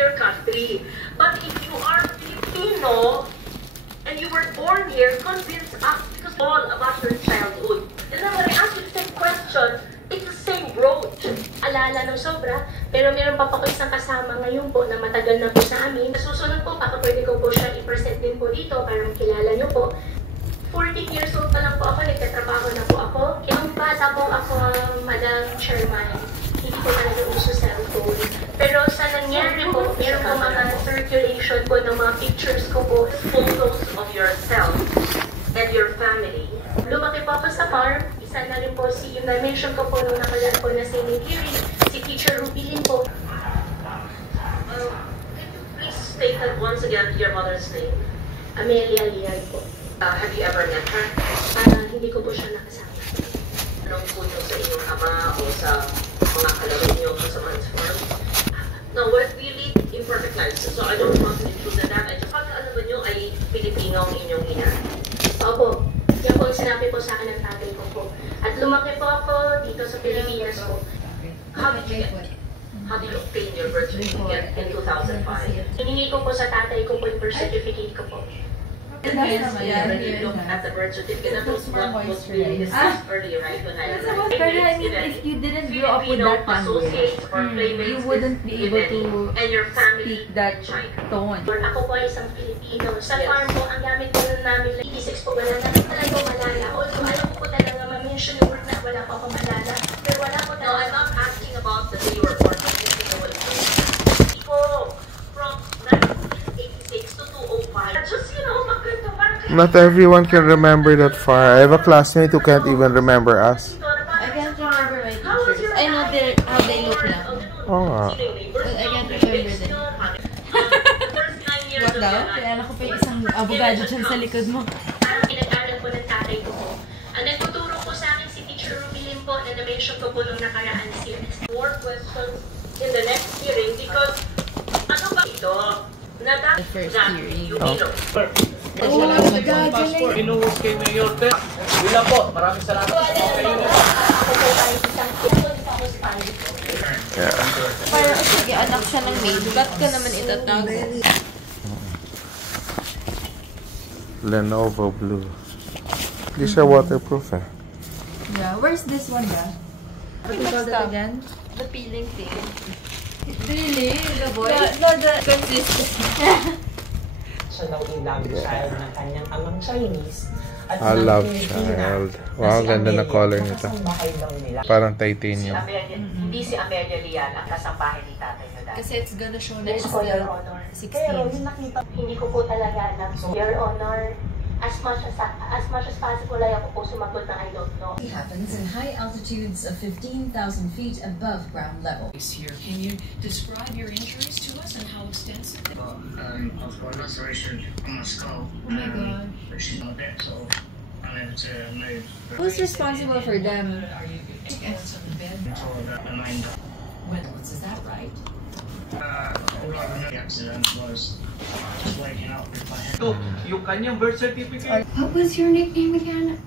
your country. But if you are Filipino and you were born here, convince us because all about your childhood. And then when I ask you the same question, it's the same road. Alala ng sobra, pero meron pa po isang kasama ngayon po na matagal na po sa amin. Susunod po, baka pwede ko po siya i-present din po dito para makilala niyo po. 14 years old pa lang po ako, nagtatrabaho na po ako. Yung bata po ako, Madam Chairman, hindi ko talaga uso cellphone. Pero sa nangyari po, meron po mga circulation po ng mga pictures ko po, photos of yourself and your family. Lumaki po ako sa farm. Isa na rin po si, yung na-mention ko po nung nakalaan po na si Nikiri, si Teacher Ruby Lin po. Can you please state that once again your mother's name? Amelia Lian po. Have you ever met her? Hindi ko po siya nakasama. Anong po nyo sa inyong ama o sa mga kalaro nyo sa man's farm? No, we're really imperfect lives, so I don't want to include that. I just want to alam nyo ay Pilipino ang inyong ina. Opo. Yan po ang sinabi po sa akin ng tatay ko po. At lumaki po ako dito sa Pilipinas po. How did you obtain your birth certificate in 2005? Hiningi ko po sa tatay ko po yung birth certificate ko po. And yes, when you look at the birth certificate, that was what was really discussed earlier, right? When I if you didn't grow up with that language, you wouldn't be able to speak that tone. Ako po ay isang Pilipino. Sa farm po, ang gamit po namin, 86 po, wala namin talaga malala. Although alam ko po talaga ma-mention yung word na wala pa akong malala. Pero wala po talaga. No, I'm not asking about the day you were born. People from 1986 to 2005. Just, you know, not everyone can remember that far. I have a classmate who can't even remember us. I can't remember my teachers. I know how they look now. Oh. But I can't remember them. What daw? Kaya ko pa yung isang abogado dyan sa likod mo. Parang pinag-aral po ng tatay ko po. Ang nagtuturo po sa akin si Teacher Ruby Lin po na na-mention ko po nung nakaraan series. More questions in the next hearing because ano ba ito? The first hearing. Oh my God, passport. Inuhos kay Mayor Beth. Wala po. Maraming salamat. Parang, sige, anak siya ng maid. Ba't ka naman itatago? Lenovo Blue. These are waterproof, eh? Yeah. Where's this one, yeah? What do you call that again? The peeling thing. Really? The voice? No, the consistency. Siya daw yung love child ng kanyang amang Chinese. I love child. Wow, ganda na color nito. Parang titanium. Hindi si Amelia Lian ang kasambahay ni tatay na dati. Kasi it's gonna show na it's Your still Honor. 16. Pero yung nakita, Hindi ko po talaga alam. Your Honor, as much as possible ay ako po sumagot na I don't know. It happens in high altitudes of 15,000 feet above ground level. Here, can you describe your injuries to us and how extensive? I've got laceration on my skull. Oh my God. But she's not dead, so I'm able to move. Who's responsible for them? Are you experienced on the bed? Until the main. Is that right? The accident was just waking up with my head. Ito, yung kanyang birth certificate. What was your nickname again?